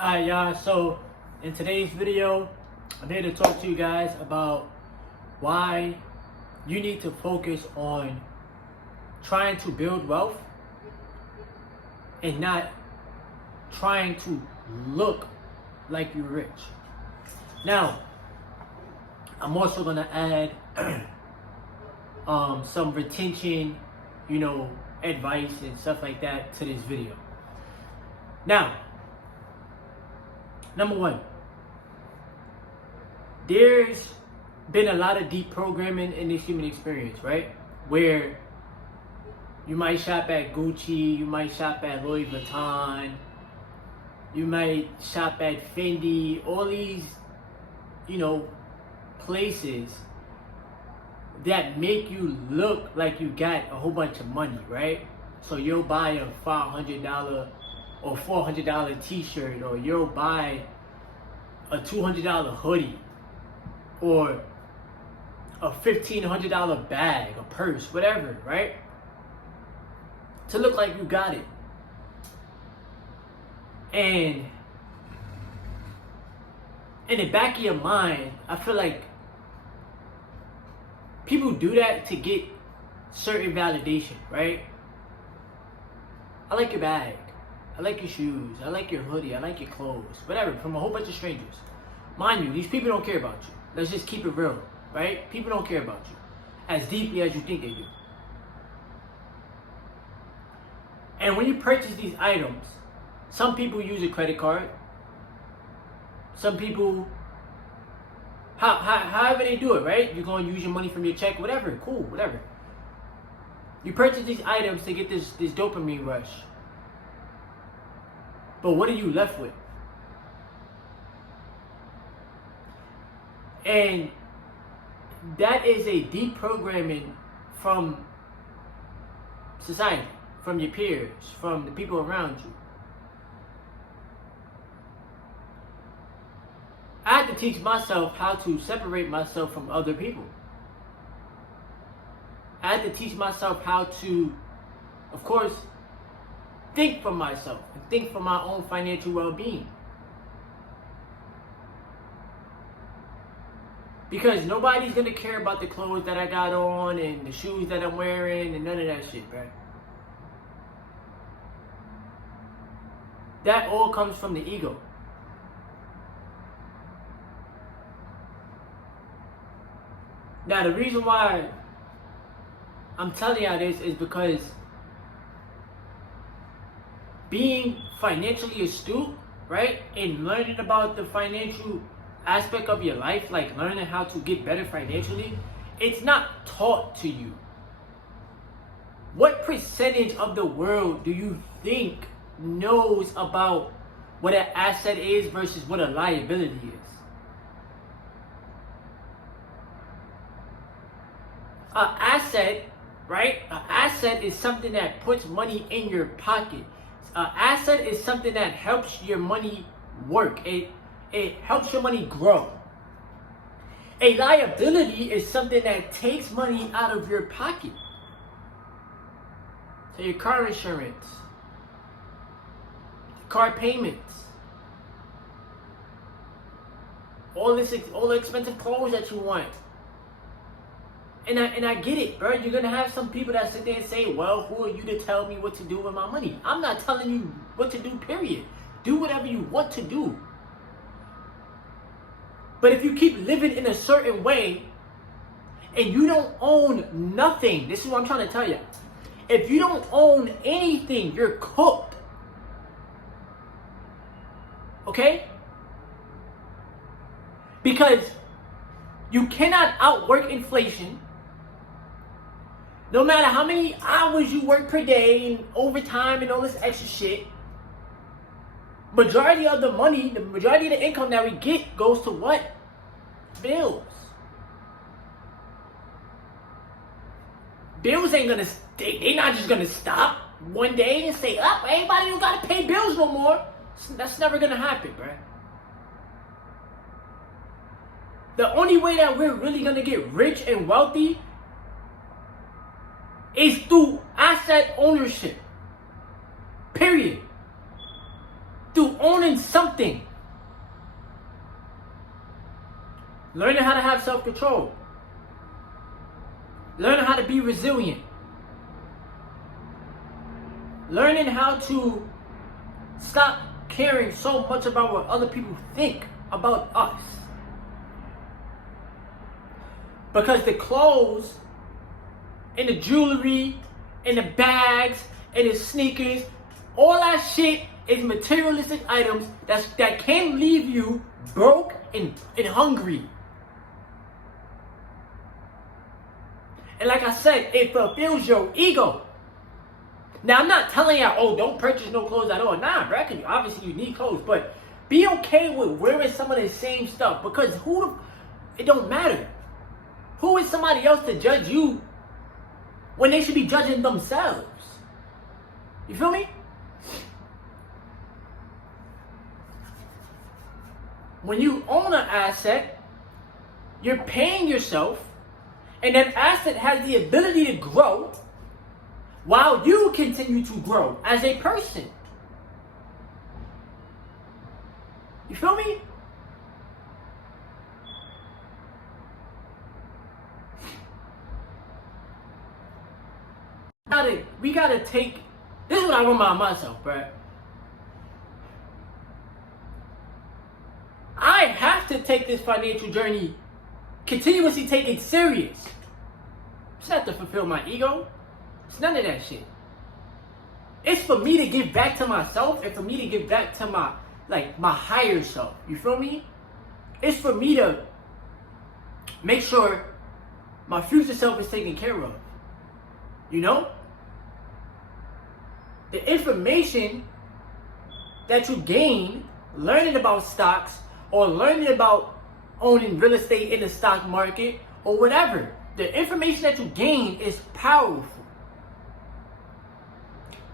Alright y'all, so in today's video, I'm here to talk to you guys about why you need to focus on trying to build wealth and not trying to look like you're rich. Now, I'm also gonna add some retention, advice and stuff like that to this video. Now, number one, there's been a lot of deep programming in this human experience, right? Where you might shop at Gucci, you might shop at Louis Vuitton, you might shop at Fendi, all these, places that make you look like you got a whole bunch of money, right? So you'll buy a $500 or $400 t-shirt, or you'll buy a $200 hoodie, or a $1,500 bag, a purse, whatever, right? To look like you got it. And in the back of your mind, I feel like people do that to get certain validation, right? I like your bag. I like your shoes. I like your hoodie. I like your clothes. Whatever, from a whole bunch of strangers. Mind you, these people don't care about you. Let's just keep it real, right? People don't care about you as deeply as you think they do. And when you purchase these items, some people use a credit card. Some people, however they do it, right? You're going to use your money from your check, whatever, cool, whatever. You purchase these items to get this dopamine rush. But what are you left with? And that is a deep programming from society, from your peers, from the people around you. I had to teach myself how to separate myself from other people. I had to teach myself how to, of course, think for myself and think for my own financial well-being. Because nobody's gonna care about the clothes that I got on and the shoes that I'm wearing and none of that shit, right? That all comes from the ego. Now, the reason why I'm telling y'all this is because being financially astute, right, and learning about the financial aspect of your life, like learning how to get better financially, it's not taught to you. What percentage of the world do you think knows about what an asset is versus what a liability is? An asset, right? An asset is something that puts money in your pocket. An asset is something that helps your money work. It helps your money grow. A liability is something that takes money out of your pocket. So your car insurance, car payments, all the expensive clothes that you want. And I get it, bro. You're gonna have some people that sit there and say, well, who are you to tell me what to do with my money? I'm not telling you what to do, period. Do whatever you want to do. But if you keep living in a certain way and you don't own nothing, this is what I'm trying to tell you. If you don't own anything, you're cooked. Okay? Because you cannot outwork inflation. No matter how many hours you work per day and overtime and all this extra shit, majority of the money, the majority of the income that we get goes to what? Bills. Bills ain't gonna, they're not just gonna stop one day and say, oh, everybody don't gotta pay bills no more. That's never gonna happen, bruh. The only way that we're really gonna get rich and wealthy is through asset ownership. Period. Through owning something. Learning how to have self-control. Learning how to be resilient. Learning how to stop caring so much about what other people think about us. Because the clothes and the jewelry and the bags and the sneakers, all that shit is materialistic items that can leave you broke and hungry. And like I said, it fulfills your ego. Now, I'm not telling you, oh, don't purchase no clothes at all. Nah, bro, obviously you need clothes, but be okay with wearing some of the same stuff, because it don't matter. Who is somebody else to judge you when they should be judging themselves? You feel me? When you own an asset, you're paying yourself, and that asset has the ability to grow while you continue to grow as a person. You feel me? We gotta take, this is what I remind myself, bro. I have to take this financial journey, continuously take it serious. It's not to fulfill my ego. It's none of that shit. It's for me to give back to myself and for me to give back to my higher self. You feel me? It's for me to make sure my future self is taken care of. You know? The information that you gain learning about stocks or learning about owning real estate in the stock market or whatever, the information that you gain is powerful.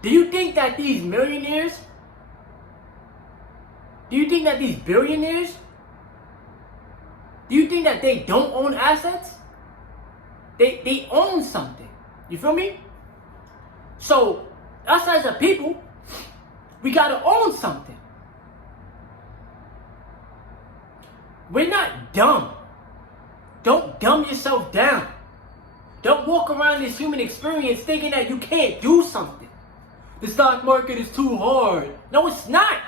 Do you think that these millionaires, do you think that these billionaires, do you think that they don't own assets? They own something. You feel me? So, us as a people, we gotta own something. We're not dumb. Don't dumb yourself down. Don't walk around this human experience thinking that you can't do something. The stock market is too hard. No, it's not.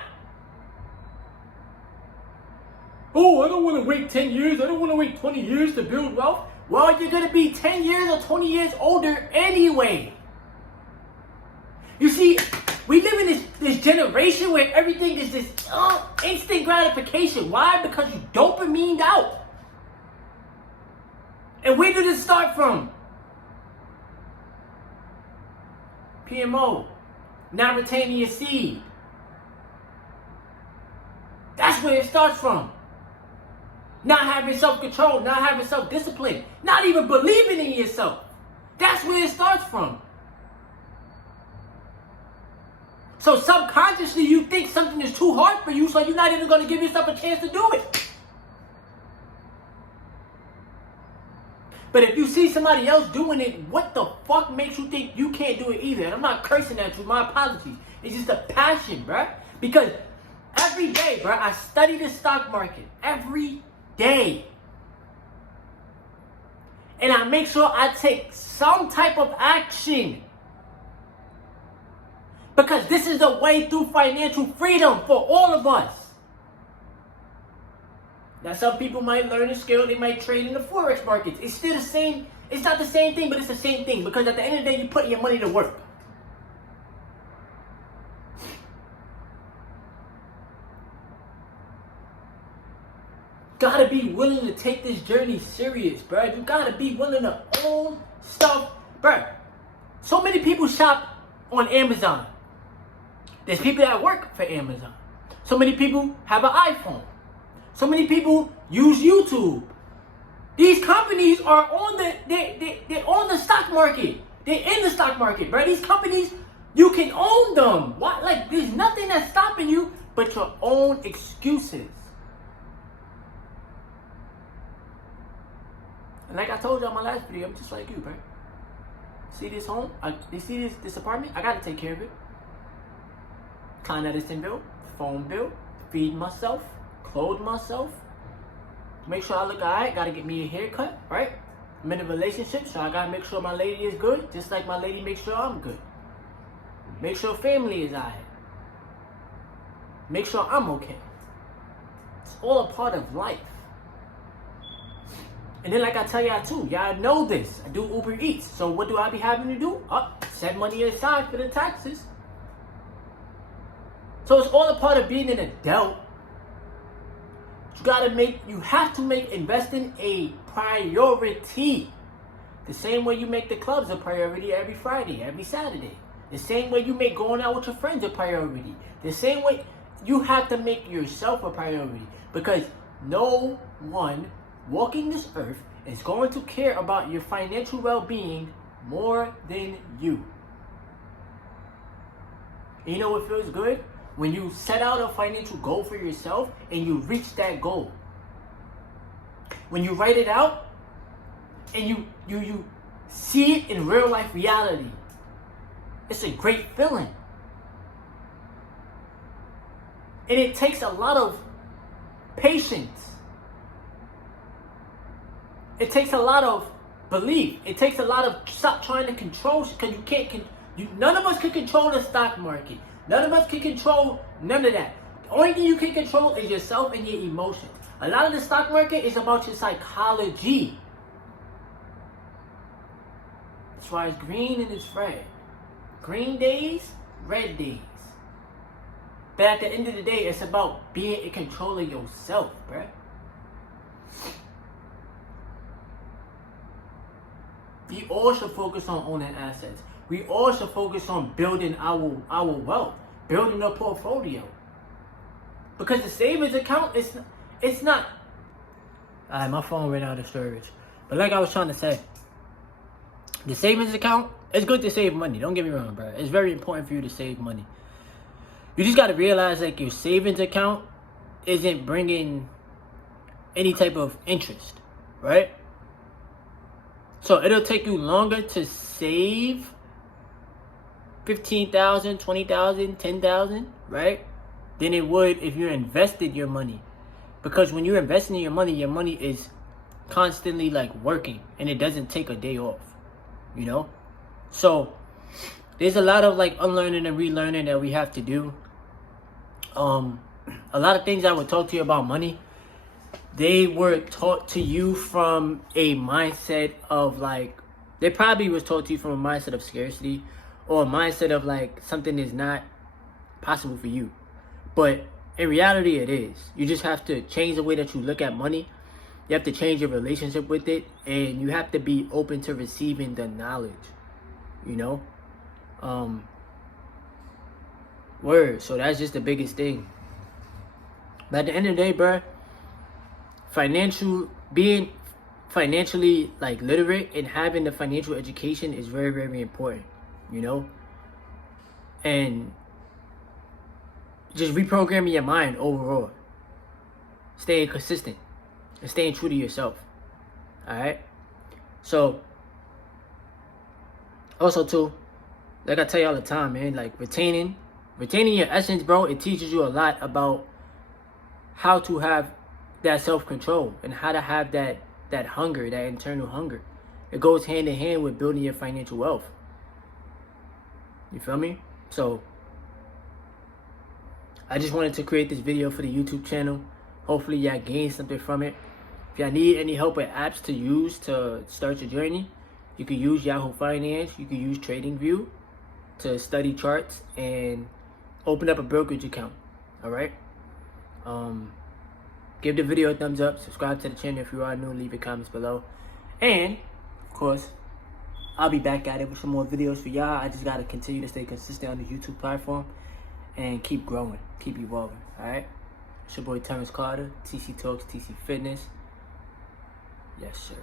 Oh, I don't want to wait 10 years. I don't want to wait 20 years to build wealth. Well, you're going to be 10 years or 20 years older anyway. You see, we live in this generation where everything is this instant gratification. Why? Because you dopamined out. And where did it start from? PMO. Not retaining your seed. That's where it starts from. Not having self-control, not having self-discipline, not even believing in yourself. That's where it starts from. So subconsciously you think something is too hard for you, so you're not even going to give yourself a chance to do it. But if you see somebody else doing it, what the fuck makes you think you can't do it either? And I'm not cursing at you, my apologies. It's just a passion, bruh. Because every day, bruh, I study the stock market. Every day. And I make sure I take some type of action. Because this is the way through financial freedom for all of us. Now, some people might learn a skill, they might trade in the Forex markets. It's still the same, it's not the same thing, but it's the same thing. Because at the end of the day, you're putting your money to work. Gotta be willing to take this journey serious, bro. You gotta be willing to own stuff, bro. So many people shop on Amazon. There's people that work for Amazon. So many people have an iPhone. So many people use YouTube. These companies are on they're on the stock market. They're in the stock market, bro. These companies, you can own them. Why? Like, there's nothing that's stopping you but your own excuses. And like I told you on my last video, I'm just like you, bro. See this home? You see this apartment? I gotta take care of it. Con Edison built, phone bill, feed myself, clothe myself, make sure I look alright, gotta get me a haircut, right? I'm in a relationship, so I gotta make sure my lady is good, just like my lady makes sure I'm good. Make sure family is alright. Make sure I'm okay. It's all a part of life. And then like I tell y'all too, y'all know this. I do Uber Eats. So what do I be having to do? Set money aside for the taxes. So it's all a part of being an adult. You have to make investing a priority. The same way you make the clubs a priority every Friday, every Saturday. The same way you make going out with your friends a priority. The same way you have to make yourself a priority. Because no one walking this earth is going to care about your financial well-being more than you. And you know what feels good? When you set out a financial goal for yourself and you reach that goal. When you write it out and you see it in real life reality. It's a great feeling. And it takes a lot of patience. It takes a lot of belief. It takes a lot of stop trying to control, because you can't. None of us can control the stock market. None of us can control none of that. The only thing you can control is yourself and your emotions. A lot of the stock market is about your psychology. That's why it's green and it's red. Green days, red days. But at the end of the day, it's about being in control of yourself, bruh. We all should focus on owning assets. We all should focus on building our wealth, building a portfolio. Because the savings account, it's not. Alright, my phone ran out of storage. But like I was trying to say, the savings account, it's good to save money. Don't get me wrong, bro. It's very important for you to save money. You just got to realize like your savings account isn't bringing any type of interest, right? So it'll take you longer to save 15,000, 20,000, 10,000, right? Than it would if you invested your money. Because when you're investing in your money is constantly like working and it doesn't take a day off, you know? So there's a lot of like unlearning and relearning that we have to do. A lot of things I would talk to you about money, they were taught to you from a mindset of like, they probably was taught to you from a mindset of scarcity or a mindset of like something is not possible for you. But in reality, it is. You just have to change the way that you look at money. You have to change your relationship with it, and you have to be open to receiving the knowledge, you know? Word. So that's just the biggest thing. But at the end of the day, bro, being financially like literate and having the financial education is very, very important, you know? And just reprogramming your mind overall. Staying consistent and staying true to yourself. Alright? So, also too, like I tell you all the time, man, like retaining your essence, bro, it teaches you a lot about how to have that self-control and how to have that hunger, that internal hunger. It goes hand in hand with building your financial wealth. You feel me? So, I just wanted to create this video for the YouTube channel. Hopefully y'all gain something from it. If y'all need any help with apps to use to start your journey, you can use Yahoo Finance, you can use TradingView to study charts and open up a brokerage account. Alright? Give the video a thumbs up, subscribe to the channel if you are new, leave your comments below. And, of course, I'll be back at it with some more videos for y'all. I just gotta continue to stay consistent on the YouTube platform and keep growing, keep evolving, alright? It's your boy Terrence Carter, TC Talks, TC Fitness. Yes, sir.